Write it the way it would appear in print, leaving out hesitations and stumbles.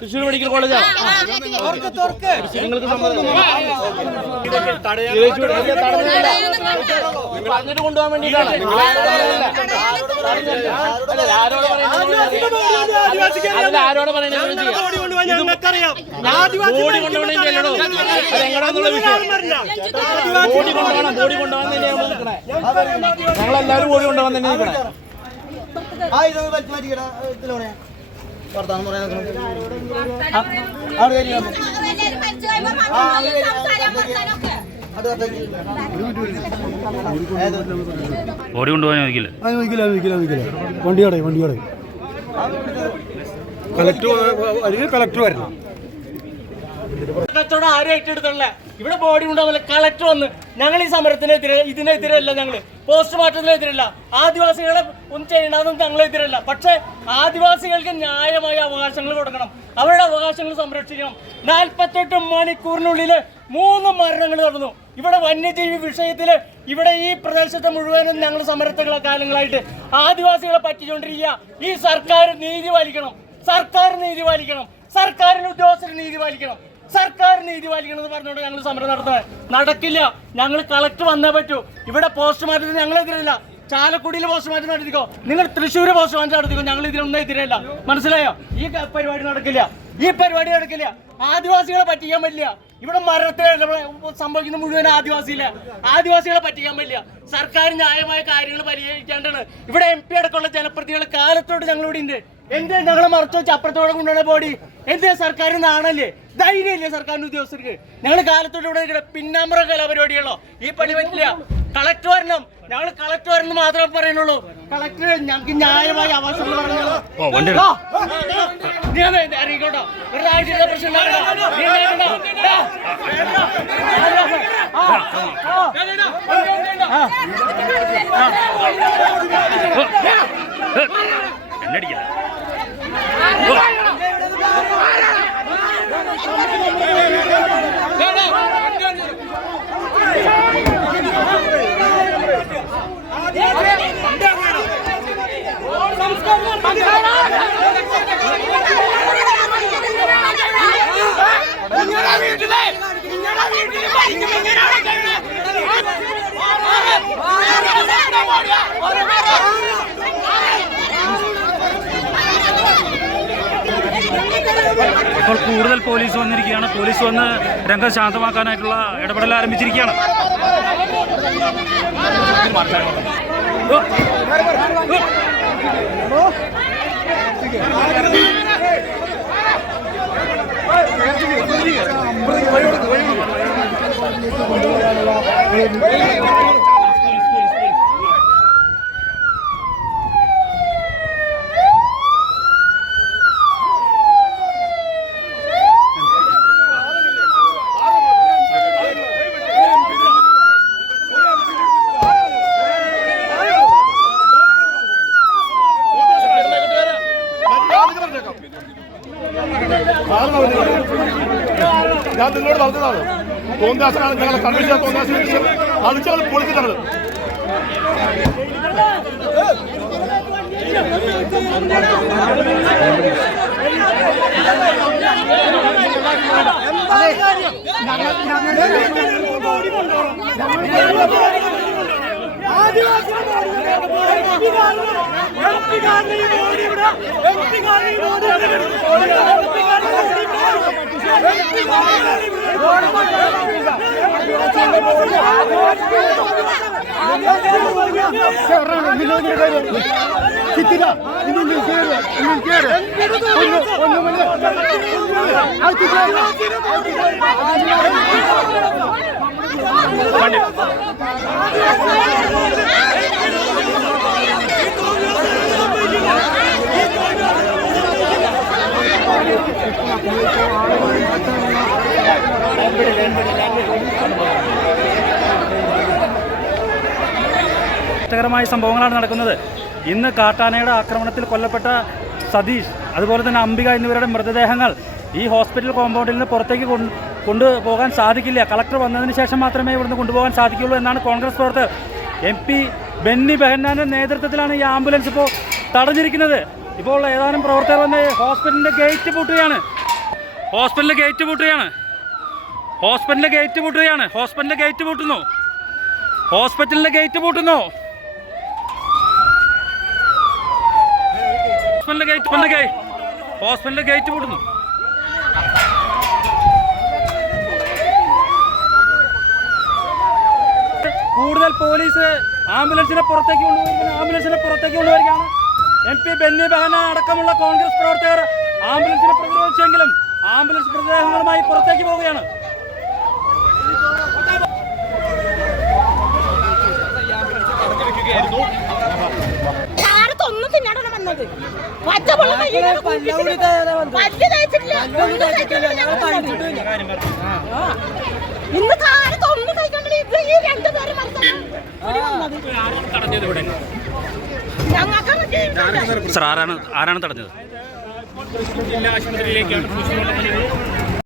Thrissur medical കോളേജാ നിങ്ങൾക്ക് പറഞ്ഞിട്ട് കൊണ്ടുപോകാൻ വേണ്ടിയിട്ടാണ്. ആരോട് പറയുന്നത് ബോഡി കൊണ്ടുപോകണോ എങ്ങനെയാന്നുള്ള വിഷയം. ബോഡി കൊണ്ടുപോകണം, ബോഡി കൊണ്ടുപോകാൻ തന്നെ നമ്മൾ നിൽക്കണേ. ഞങ്ങളെല്ലാവരും ബോഡി കൊണ്ടുപോകാൻ തന്നെ നിൽക്കണേ. വർത്താനം പറയാൻ ബോഡി കൊണ്ടുപോകാൻ വണ്ടിയോടെ കളക്ടർ വരണം. കച്ചവടം ആരും ഏറ്റെടുത്തല്ല. ഇവിടെ ബോഡി ഉണ്ടാവില്ല. കളക്ടർ വന്ന് ഞങ്ങൾ ഈ സമരത്തിനെതിരെ ഇതിനെതിരല്ല, ഞങ്ങൾ പോസ്റ്റ്മോർട്ടത്തിനെതിരല്ല, ആദിവാസികളെ ഒന്നും ചെയ്യണമെന്നും ഞങ്ങളെതിരല്ല. പക്ഷേ ആദിവാസികൾക്ക് ന്യായമായ അവകാശങ്ങൾ കൊടുക്കണം, അവരുടെ അവകാശങ്ങൾ സംരക്ഷിക്കണം. 48 മണിക്കൂറിനുള്ളിൽ 3 മരണങ്ങൾ നടന്നു. ഇവിടെ വന്യജീവി വിഷയത്തിൽ ഇവിടെ ഈ പ്രദേശത്തെ മുഴുവനും ഞങ്ങൾ സമരത്തുകളെ കാലങ്ങളായിട്ട് ആദിവാസികളെ പറ്റിക്കൊണ്ടിരിക്കുക. ഈ സർക്കാർ നീതി പാലിക്കണം, സർക്കാരിന് ഉദ്യോഗസ്ഥർ നീതി പാലിക്കണം, സർക്കാർ നീതി പാലിക്കണം എന്ന് പറഞ്ഞുകൊണ്ട് ഞങ്ങൾ സമരം നടത്തുന്നത് നടക്കില്ല. ഞങ്ങൾ കളക്ടർ വന്നേ പറ്റൂ. ഇവിടെ പോസ്റ്റ്മോർട്ടത്തിന് ഞങ്ങളെതിരല്ല. ചാലക്കുടിയിൽ പോസ്റ്റ്മോർട്ടം നടത്തിക്കോ, നിങ്ങൾ തൃശ്ശൂർ പോസ്റ്റ്മോർട്ടം നടത്തിക്കോ, ഞങ്ങൾ ഇതിനൊന്നും എതിരല്ല. മനസ്സിലായോ? ഈ പരിപാടി നടക്കില്ല. ആദിവാസികളെ പറ്റിക്കാൻ പറ്റില്ല. ഇവിടെ മരണത്തിൽ സംഭവിക്കുന്ന മുഴുവൻ ആദിവാസികളെ പറ്റിക്കാൻ പറ്റില്ല. സർക്കാർ ന്യായമായ കാര്യങ്ങൾ പരിഹരിക്കേണ്ടതാണ്. ഇവിടെ MP അടക്കമുള്ള ജനപ്രതികൾ കാലത്തോട് ഞങ്ങളിവിടെ ഉണ്ട്. എന്തേ ഞങ്ങളെ മറച്ചു വെച്ച് അപ്പുറത്തോടെ കൊണ്ടുപോകുന്ന ബോഡി എന്തേ? സർക്കാരിന് നാണല്ലേ, ധൈര്യമില്ലേ സർക്കാരിന്റെ ഉദ്യോഗസ്ഥർക്ക്? ഞങ്ങൾ കാലത്തോടെ ഇവിടെ പിന്നാമ്പറ കലാപരിപാടികളോ ഈ പണി പറ്റില്ല. കളക്ടർ വരണം, ഞങ്ങൾ കളക്ടർ വരണം മാത്രമേ പറയുന്നുള്ളൂ. കളക്ടർ ഞങ്ങൾക്ക് ന്യായമായ അവകാശങ്ങൾ പറഞ്ഞോളൂ. അറിയിക്കോട്ടോ, ഒരാഴ്ചയുടെ പ്രശ്നം ഇപ്പോൾ കൂടുതൽ പോലീസ് വന്നിരിക്കുകയാണ്. പോലീസ് വന്ന് രംഗം ശാന്തമാക്കാനായിട്ടുള്ള ഇടപെടൽ ആരംഭിച്ചിരിക്കുകയാണ്. ഞാൻ നിങ്ങളോട് പറഞ്ഞതാണ്, തോന്നിയാസനാണ് ഞങ്ങളെ കൺവിൻസ് തോന്നിയാസം അടിച്ചാൽ പൊളിച്ചിട്ടാണ്. കഷ്ടകരമായ സംഭവങ്ങളാണ് നടക്കുന്നത്. ഇന്ന് കാട്ടാനയുടെ ആക്രമണത്തിൽ കൊല്ലപ്പെട്ട സതീഷ്, അതുപോലെ തന്നെ അംബിക എന്നിവരുടെ മൃതദേഹങ്ങൾ ഈ ഹോസ്പിറ്റൽ കോമ്പൗണ്ടിൽ നിന്ന് പുറത്തേക്ക് കൊണ്ടുപോകാൻ സാധിക്കില്ല. കളക്ടർ വന്നതിന് ശേഷം മാത്രമേ ഇവിടുന്ന് കൊണ്ടുപോകാൻ സാധിക്കുകയുള്ളൂ എന്നാണ് കോൺഗ്രസ് പ്രവർത്തകർ. MP ബെന്നി ബെഹന്നാന്റെ നേതൃത്വത്തിലാണ് ഈ ആംബുലൻസ് ഇപ്പോൾ തടഞ്ഞിരിക്കുന്നത്. ഇപ്പോൾ ഏതാനും പ്രവർത്തകർ വന്ന് ഹോസ്പിറ്റലിൻ്റെ ഗേറ്റ് പൂട്ടുകയാണ്. ഹോസ്പിറ്റലിൻ്റെ ഗേറ്റ് പൂട്ടുന്നു. ഹോസ്പിറ്റലിൻ്റെ ഗേറ്റ് പൂട്ടുന്നു. ഹോസ്പിറ്റലിൻ്റെ ഗേറ്റ് പൂട്ടുന്നു. കൂടുതൽ പോലീസ് ആംബുലൻസിനെ പുറത്തേക്ക് കൊണ്ടുവരികയാണ്. MP ബെന്നി ബെഹന്നാൻ അടക്കമുള്ള കോൺഗ്രസ് പ്രവർത്തകർ ആംബുലൻസിനെ പ്രതിരോധിച്ചെങ്കിലും ആംബുലൻസ് മൃതദേഹങ്ങളുമായി പുറത്തേക്ക് പോവുകയാണ്. സർ, ആരാണ് തടഞ്ഞത്? ജില്ലാ ആശുപത്രിയിലേക്കാണ്